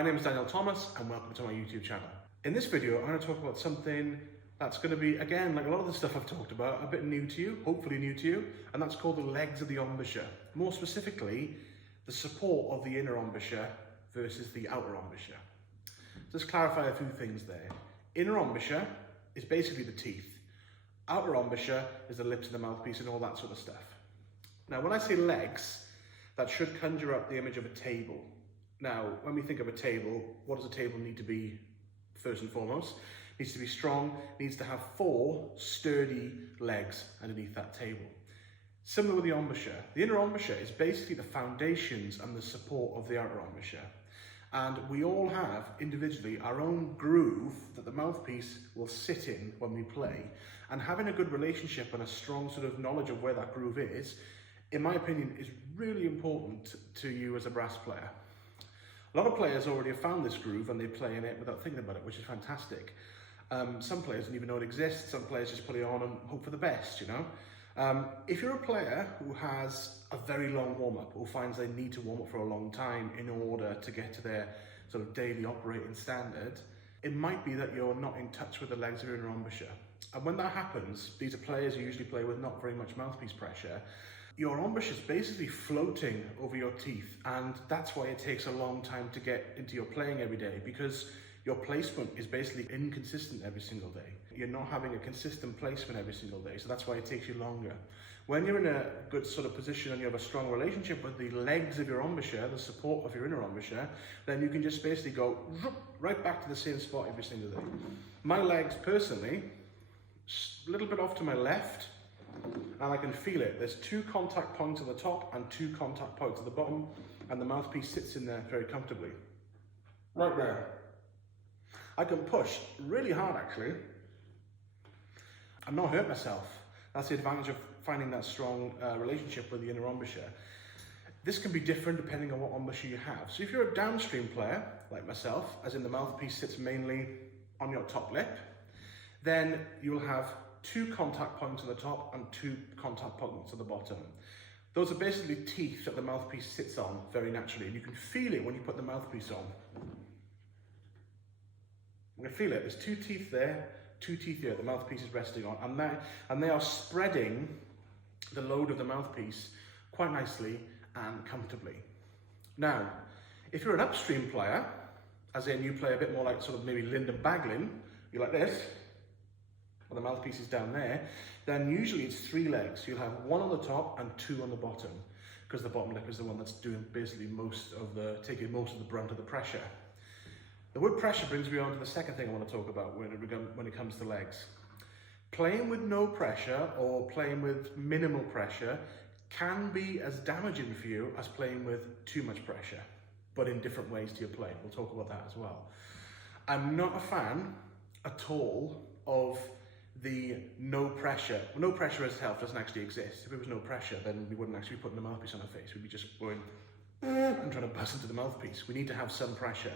My name is Daniel Thomas and welcome to my YouTube channel. In this video, I'm going to talk about something that's going to be, again, like a lot of the stuff I've talked about, a bit new to you, hopefully new to you, and that's called the legs of the embouchure. More specifically, the support of the inner embouchure versus the outer embouchure. Just clarify a few things there. Inner embouchure is basically the teeth. Outer embouchure is the lips and the mouthpiece and all that sort of stuff. Now, when I say legs, that should conjure up the image of a table. Now, when we think of a table, what does a table need to be first and foremost? It needs to be strong, needs to have 4 sturdy legs underneath that table. Similar with the embouchure. The inner embouchure is basically the foundations and the support of the outer embouchure. And we all have, individually, our own groove that the mouthpiece will sit in when we play. And having a good relationship and a strong sort of knowledge of where that groove is, in my opinion, is really important to you as a brass player. A lot of players already have found this groove and they play in it without thinking about it, which is fantastic. Some players don't even know it exists. Some players just put it on and hope for the best, you know. If you're a player who has a very long warm-up, who finds they need to warm up for a long time in order to get to their sort of daily operating standard, it might be that you're not in touch with the legs of your inner embouchure. And when that happens, these are players who usually play with not very much mouthpiece pressure. Your embouchure is basically floating over your teeth, and that's why it takes a long time to get into your playing every day, because your placement is basically inconsistent every single day. You're not having a consistent placement every single day, so that's why it takes you longer. When you're in a good sort of position and you have a strong relationship with the legs of your embouchure, the support of your inner embouchure, then you can just basically go right back to the same spot every single day. My legs, personally, a little bit off to my left, and I can feel it. There's 2 contact points at the top and 2 contact points at the bottom, and the mouthpiece sits in there very comfortably. Right there. I can push really hard, actually, and not hurt myself. That's the advantage of finding that strong relationship with the inner embouchure. This can be different depending on what embouchure you have. So if you're a downstream player, like myself, as in the mouthpiece sits mainly on your top lip, then you'll have 2 contact points at the top and 2 contact points at the bottom. Those are basically teeth that the mouthpiece sits on very naturally, and you can feel it when you put the mouthpiece on. You can feel it. There's 2 teeth there, 2 teeth here the mouthpiece is resting on, and they are spreading the load of the mouthpiece quite nicely and comfortably. Now, if you're an upstream player, as in you play a bit more like sort of maybe Lyndon Baglin, you're like this, and the mouthpiece is down there, then usually it's 3 legs. You'll have 1 on the top and 2 on the bottom, because the bottom lip is the one that's doing basically taking most of the brunt of the pressure. The word pressure brings me on to the second thing I want to talk about when it comes to legs. Playing with no pressure or playing with minimal pressure can be as damaging for you as playing with too much pressure, but in different ways to your play. We'll talk about that as well. I'm not a fan at all of the no pressure. No pressure as health doesn't actually exist. If it was no pressure, then we wouldn't actually be putting the mouthpiece on our face. We'd be just going and trying to buzz into the mouthpiece. We need to have some pressure.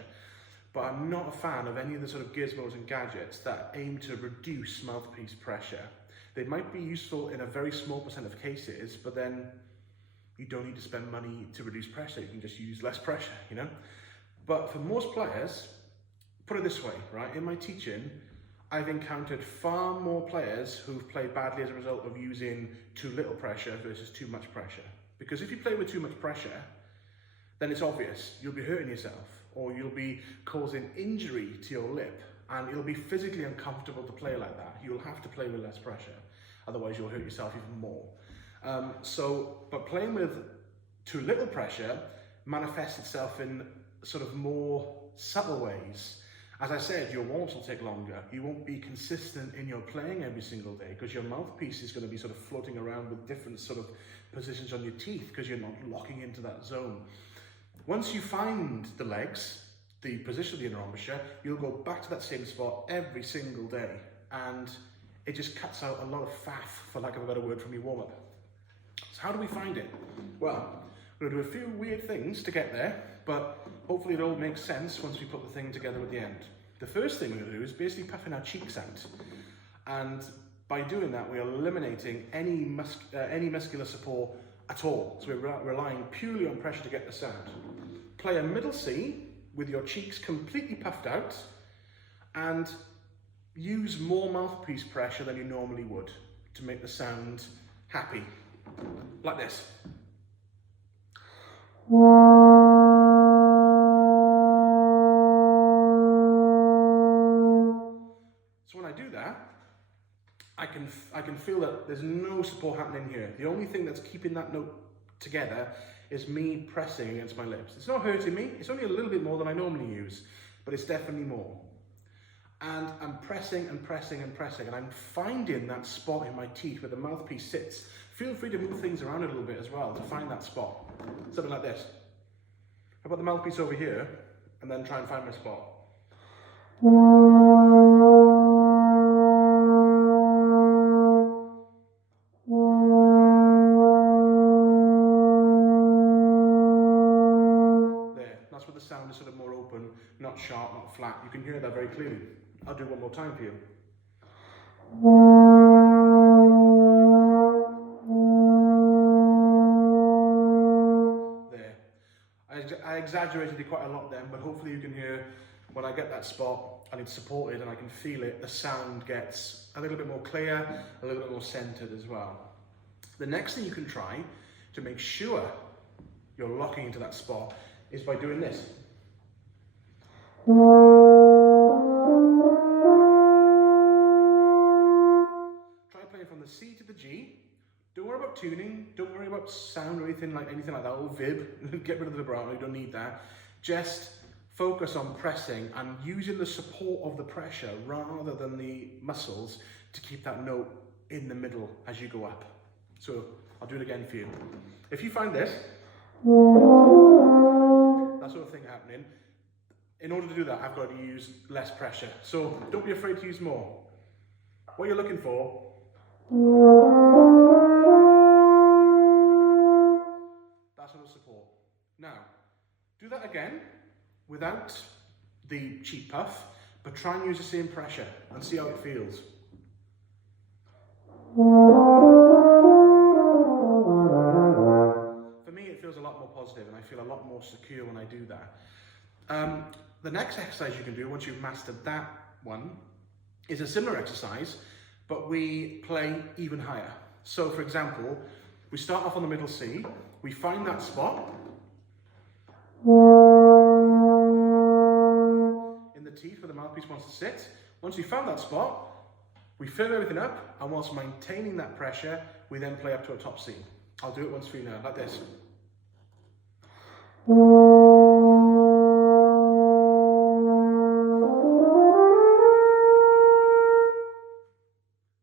But I'm not a fan of any of the sort of gizmos and gadgets that aim to reduce mouthpiece pressure. They might be useful in a very small % of cases, but then you don't need to spend money to reduce pressure. You can just use less pressure, you know? But for most players, put it this way, right? In my teaching, I've encountered far more players who've played badly as a result of using too little pressure versus too much pressure. Because if you play with too much pressure, then it's obvious you'll be hurting yourself, or you'll be causing injury to your lip, and it'll be physically uncomfortable to play like that. You'll have to play with less pressure, otherwise you'll hurt yourself even more. But playing with too little pressure manifests itself in sort of more subtle ways. As I said, your warm-ups will take longer. You won't be consistent in your playing every single day because your mouthpiece is going to be sort of floating around with different sort of positions on your teeth because you're not locking into that zone. Once you find the legs, the position of the inner embouchure, you'll go back to that same spot every single day, and it just cuts out a lot of faff, for lack of a better word, from your warm-up. So how do we find it? Well, we're going to do a few weird things to get there, but hopefully it all makes sense once we put the thing together at the end. The first thing we're going to do is basically puffing our cheeks out, and by doing that we're eliminating any muscular support at all. So we're relying purely on pressure to get the sound. Play a middle C with your cheeks completely puffed out and use more mouthpiece pressure than you normally would to make the sound happy, like this. So when I do that, I can feel that there's no support happening here. The only thing that's keeping that note together is me pressing against my lips. It's not hurting me, it's only a little bit more than I normally use, but it's definitely more. And I'm pressing and pressing and pressing, and I'm finding that spot in my teeth where the mouthpiece sits. Feel free to move things around a little bit as well to find that spot. Something like this. I've got the mouthpiece over here, and then try and find my spot. There, that's where the sound is sort of more open, not sharp, not flat. You can hear that very clearly. I'll do one more time for you. There. I exaggerated it quite a lot then, but hopefully you can hear when I get that spot and it's supported and I can feel it, the sound gets a little bit more clear, a little bit more centered as well. The next thing you can try to make sure you're locking into that spot is by doing this. From the C to the G. Don't worry about tuning, don't worry about sound or anything like that, or vib. Get rid of the vibrato, you don't need that. Just focus on pressing and using the support of the pressure rather than the muscles to keep that note in the middle as you go up. So I'll do it again for you. If you find this, that sort of thing happening, in order to do that, I've got to use less pressure. So don't be afraid to use more. What you're looking for, that sort of support. Now, do that again without the cheek puff, but try and use the same pressure and see how it feels. For me, it feels a lot more positive and I feel a lot more secure when I do that. The next exercise you can do once you've mastered that one is a similar exercise, but we play even higher. So for example, we start off on the middle C, we find that spot in the teeth where the mouthpiece wants to sit. Once we found that spot, we fill everything up, and whilst maintaining that pressure, we then play up to a top C. I'll do it once for you now, like this.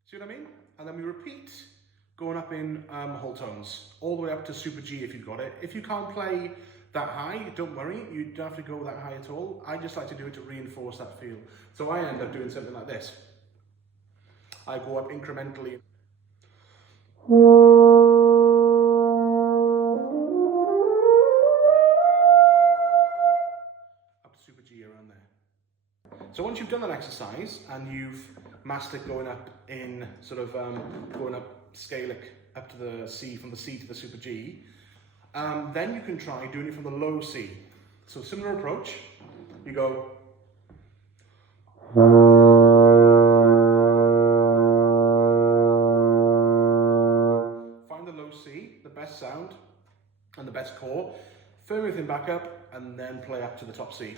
See what I mean? And then we repeat, going up in whole tones, all the way up to super G if you've got it. If you can't play that high, don't worry, you don't have to go that high at all. I just like to do it to reinforce that feel. So I end up doing something like this. I go up incrementally. Up to super G around there. So once you've done that exercise and you've mastered going up in sort of going up scalic up to the C, from the C to the super G, then you can try doing it from the low C. So similar approach, you go find the low C, the best sound and the best core, firm everything back up and then play up to the top C.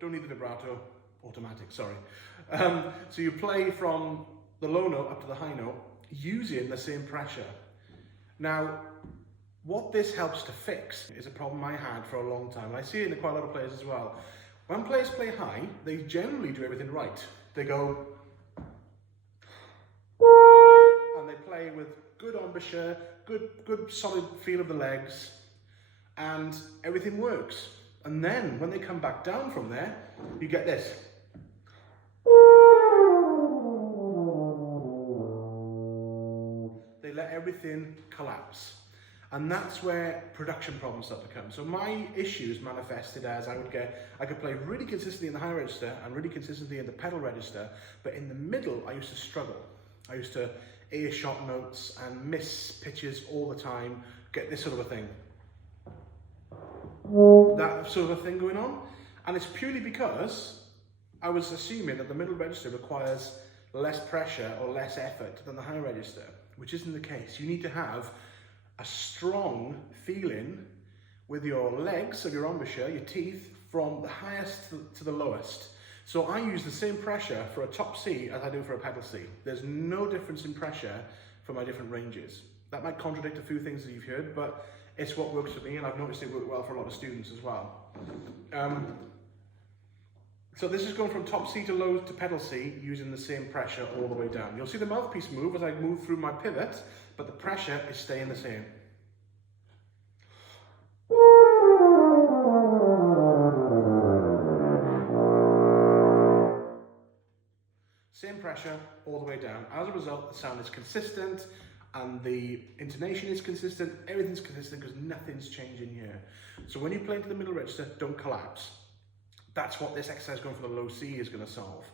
Don't need the vibrato, automatic, sorry. So you play from the low note up to the high note using the same pressure. Now, what this helps to fix is a problem I had for a long time, and I see it in quite a lot of players as well. When players play high, they generally do everything right. They go, and they play with good embouchure, good solid feel of the legs, and everything works. And then when they come back down from there, you get this. They let everything collapse. And that's where production problems start to come. So my issues manifested as I could play really consistently in the high register and really consistently in the pedal register, but in the middle I used to struggle. I used to earshot notes and miss pitches all the time, get this sort of a thing. That sort of a thing going on. And it's purely because I was assuming that the middle register requires less pressure or less effort than the high register, which isn't the case. You need to have a strong feeling with your legs of your embouchure, your teeth, from the highest to the lowest. So I use the same pressure for a top C as I do for a pedal C. There's no difference in pressure for my different ranges. That might contradict a few things that you've heard, but it's what works for me, and I've noticed it worked well for a lot of students as well. So this is going from top C to low to pedal C using the same pressure all the way down. You'll see the mouthpiece move as I move through my pivot, but the pressure is staying the same. Same pressure all the way down. As a result, the sound is consistent and the intonation is consistent. Everything's consistent because nothing's changing here. So when you play into the middle register, don't collapse. That's what this exercise going for the low C is going to solve.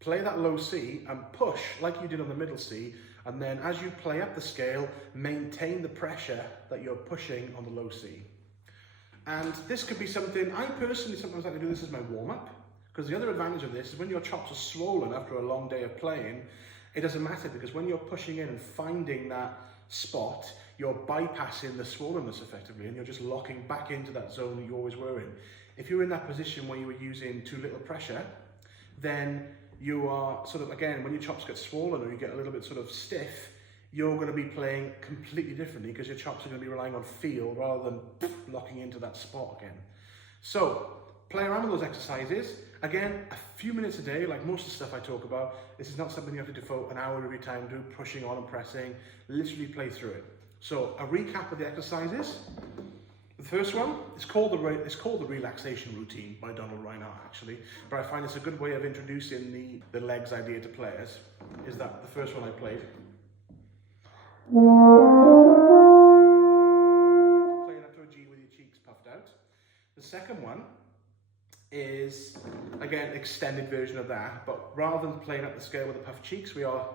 Play that low C and push like you did on the middle C, and then as you play up the scale, maintain the pressure that you're pushing on the low C. And this could be something, I personally sometimes like to do this as my warm-up, because the other advantage of this is when your chops are swollen after a long day of playing, it doesn't matter, because when you're pushing in and finding that spot, you're bypassing the swollenness effectively, and you're just locking back into that zone that you always were in. If you're in that position where you were using too little pressure, then you are sort of, again, when your chops get swollen or you get a little bit sort of stiff, you're going to be playing completely differently because your chops are going to be relying on feel rather than locking into that spot again. So play around with those exercises. Again, a few minutes a day, like most of the stuff I talk about. This is not something you have to devote an hour every time to, pushing on and pressing. Literally play through it. So a recap of the exercises. The first one is called the relaxation routine by Donald Reinhardt, actually, but I find it's a good way of introducing the legs idea to players. Is that the first one I played? Playing up to a G with your cheeks puffed out. The second one is, again, extended version of that, but rather than playing up the scale with the puffed cheeks, we are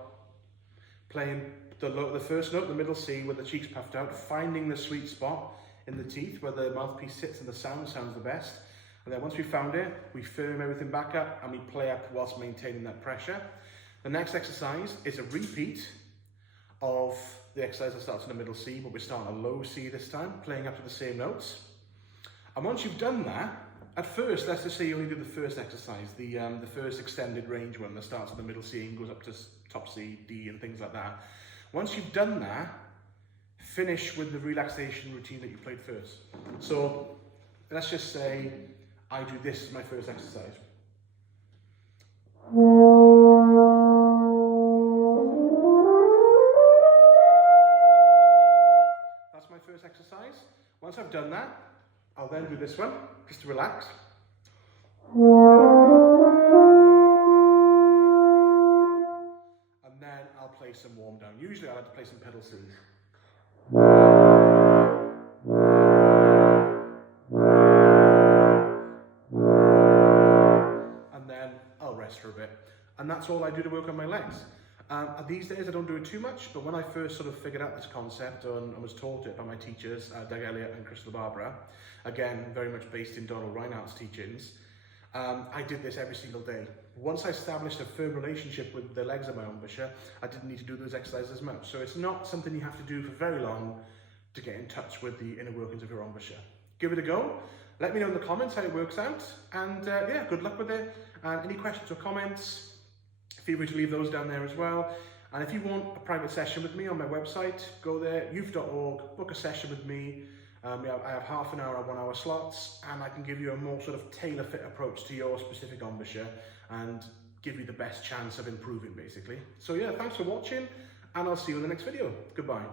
playing the first note, the middle C, with the cheeks puffed out, finding the sweet spot in the teeth where the mouthpiece sits and the sound sounds the best. And then once we found it, we firm everything back up and we play up whilst maintaining that pressure. The next exercise is a repeat of the exercise that starts in the middle C, but we're starting a low C this time, playing up to the same notes. And once you've done that, at first, let's just say you only do the first exercise, the first extended range one that starts in the middle C and goes up to top C, D and things like that. Once you've done that, finish with the relaxation routine that you played first. So let's just say I do this as my first exercise. That's my first exercise. Once I've done that, I'll then do this one, just to relax. And then I'll play some warm down. Usually I like to play some pedal Cs. And then I'll rest for a bit. And that's all I do to work on my legs. These days I don't do it too much, but when I first sort of figured out this concept and was taught it by my teachers, Doug Elliott and Chris LaBarbera, again, very much based in Donald Reinhardt's teachings, I did this every single day. Once I established a firm relationship with the legs of my embouchure, I didn't need to do those exercises as much. So it's not something you have to do for very long to get in touch with the inner workings of your embouchure. Give it a go. Let me know in the comments how it works out. And yeah, good luck with it. And any questions or comments, feel free to leave those down there as well. And if you want a private session with me on my website, go there, youth.org, book a session with me. I have half an hour and 1 hour slots, and I can give you a more sort of tailor-fit approach to your specific embouchure and give you the best chance of improving, basically. So yeah, thanks for watching, and I'll see you in the next video. Goodbye.